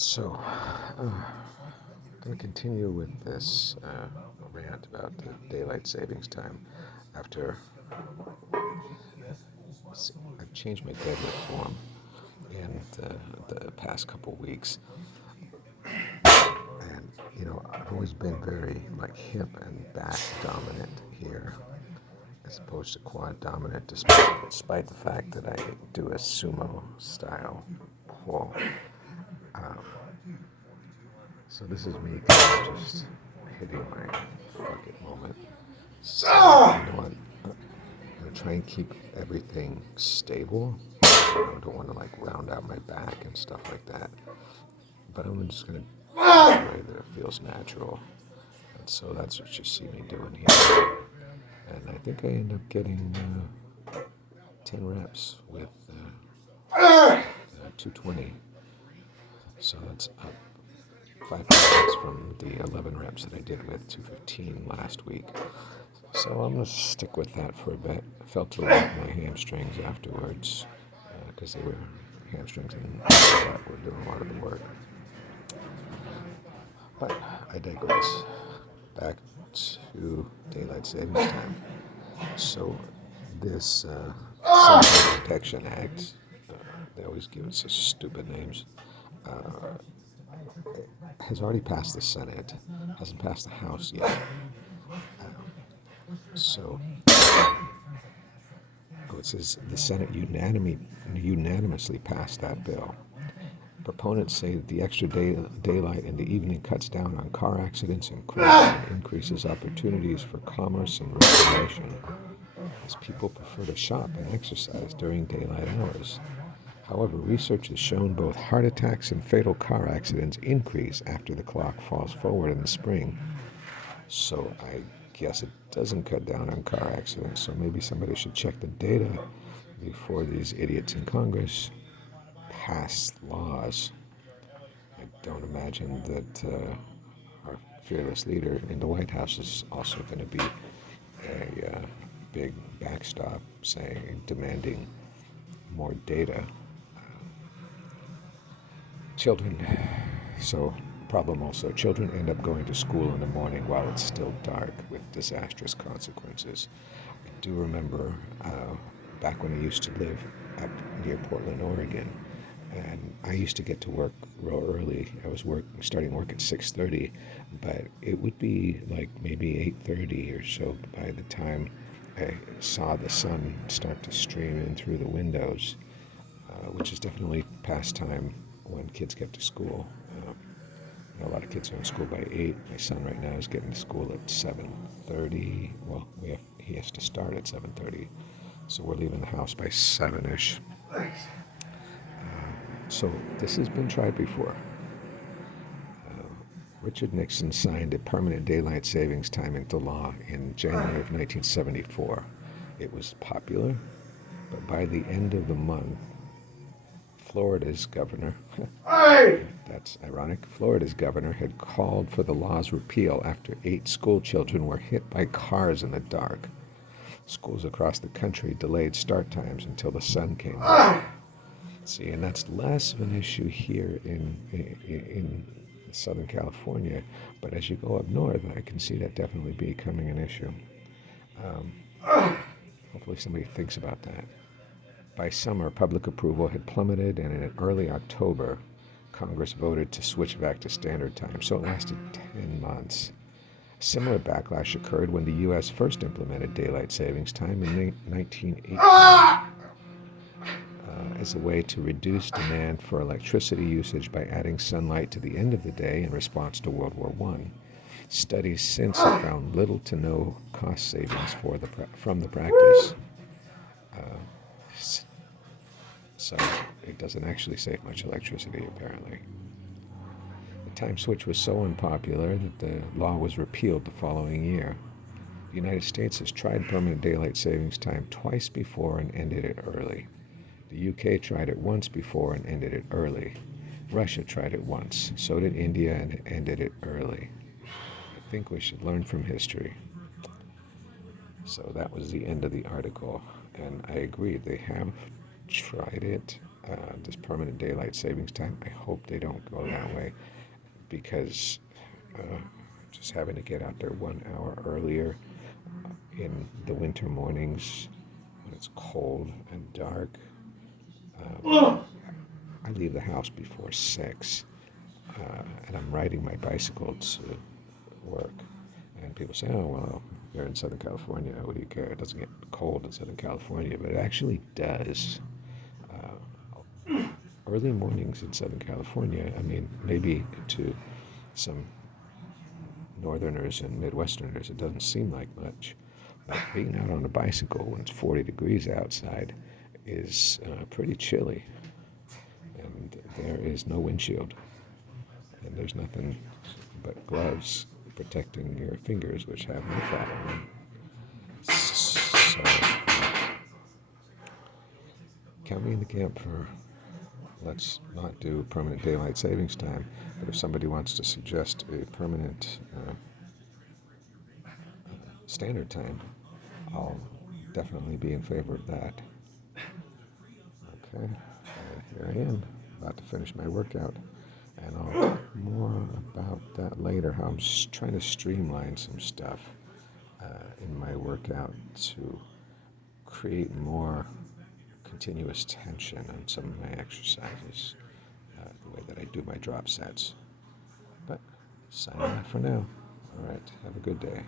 So, I'm going to continue with this rant about the daylight savings time after I've changed my deadlift form in the past couple weeks. And, I've always been very hip and back dominant here as opposed to quad dominant, despite the fact that I do a sumo style pull. Um, so this is me kind of just hitting my fuck it moment. So, you know what? I'm going to try and keep everything stable. I don't want to round out my back and stuff like that. But I'm just going to do it in a way that it feels natural. And so that's what you see me doing here. And I think I end up getting 10 reps with 220. So that's up 5 reps from the 11 reps that I did with 215 last week. So I'm going to stick with that for a bit. I felt a lot my hamstrings afterwards because they were hamstrings and that were doing a lot of the work. But I digress. Back to daylight savings time. So this Civil Protection Act, they always give it such stupid names, has already passed the Senate, hasn't passed the House yet. So it says the Senate unanimously passed that bill. Proponents say that the extra daylight in the evening cuts down on car accidents and crime and increases opportunities for commerce and recreation, as people prefer to shop and exercise during daylight hours. However, research has shown both heart attacks and fatal car accidents increase after the clock falls forward in the spring. So I guess it doesn't cut down on car accidents, so maybe somebody should check the data before these idiots in Congress pass laws. I don't imagine that our fearless leader in the White House is also going to be a big backstop demanding more data. Children, so problem also, children end up going to school in the morning while it's still dark with disastrous consequences. I do remember back when I used to live up near Portland, Oregon, and I used to get to work real early. I was starting work at 6:30, but it would be maybe 8:30 or so by the time I saw the sun start to stream in through the windows, which is definitely past time when kids get to school. A lot of kids are in school by 8. My son right now is getting to school at 7:30. Well, he has to start at 7:30, so we're leaving the house by 7-ish. So this has been tried before. Richard Nixon signed a permanent daylight savings time into law in January of 1974. It was popular, but by the end of the month, Florida's governor, that's ironic, Florida's governor had called for the law's repeal after 8 school children were hit by cars in the dark. Schools across the country delayed start times until the sun came up. See, and that's less of an issue here in Southern California, but as you go up north, I can see that definitely becoming an issue. Hopefully somebody thinks about that. By summer, public approval had plummeted, and in early October, Congress voted to switch back to standard time, so it lasted 10 months. A similar backlash occurred when the U.S. first implemented daylight savings time in 1918 as a way to reduce demand for electricity usage by adding sunlight to the end of the day in response to World War I. Studies since have found little to no cost savings from the practice. So it doesn't actually save much electricity, apparently. The time switch was so unpopular that the law was repealed the following year. The United States has tried permanent daylight savings time twice before and ended it early. The UK tried it once before and ended it early. Russia tried it once. So did India and ended it early. I think we should learn from history. So that was the end of the article. And I agree, they have tried it. this permanent daylight savings time. I hope they don't go that way, because just having to get out there 1 hour earlier in the winter mornings when it's cold and dark. I leave the house before 6, and I'm riding my bicycle to work. And people say, oh, well, you're in Southern California. What do you care? It doesn't get cold in Southern California, but it actually does. Early mornings in Southern California, I mean, maybe to some Northerners and Midwesterners, it doesn't seem like much. But being out on a bicycle when it's 40 degrees outside is pretty chilly. And there is no windshield. And there's nothing but gloves protecting your fingers, which have no fat on them. So, count me in the camp for let's not do permanent daylight savings time. But if somebody wants to suggest a permanent standard time, I'll definitely be in favor of that. Okay, here I am, about to finish my workout, and I'll talk more about that later, how I'm trying to streamline some stuff in my workout to create more continuous tension on some of my exercises, the way that I do my drop sets. But signing off for now. All right, have a good day.